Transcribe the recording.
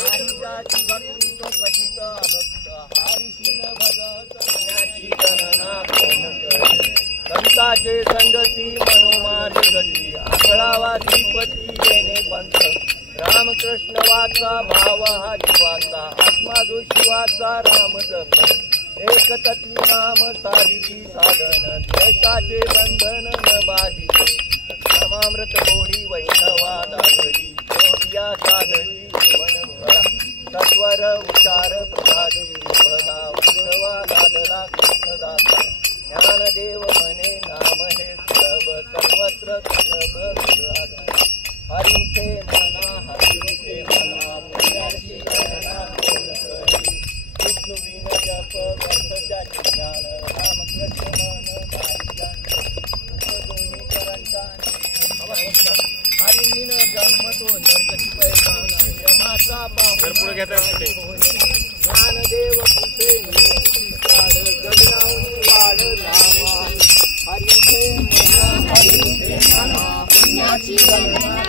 हरिजाची भक्ती तो पतित भक्त हरिशील भगत ज्ञाची गणना कोण करे संताचे संगती मनोमार्ग गती आकळावा श्रीपती येणे पंथ रामकृष्ण वाचा भाव हा जीवाचा आत्मा जो शिवाचा राम जप एक तत्वी नाम साधिती साधन द्वेषाचे बंधन न बाधिते नामामृत गोडी वैष्णवा दासरी या साधरी जीवन फळा सत्वर उच्चार प्रसादी फळा उद्धवा लादला कृष्णदासा ज्ञानदेव म्हणे नाम हे सुलभ सर्वत्र सुलभ हरिमुखे मना पुण्याची गणना कोण करी विष्णू विन जप व्यर्थ ज्याचे ज्ञान रामकृष्ण मन दोन्ही करंटा हरिण जन्म तो नरकटी पैसाना यमाचा पाहून ज्ञानदेव कुठे गगनावून वाढ नामा हरिमुखे मना पुण्याची गणना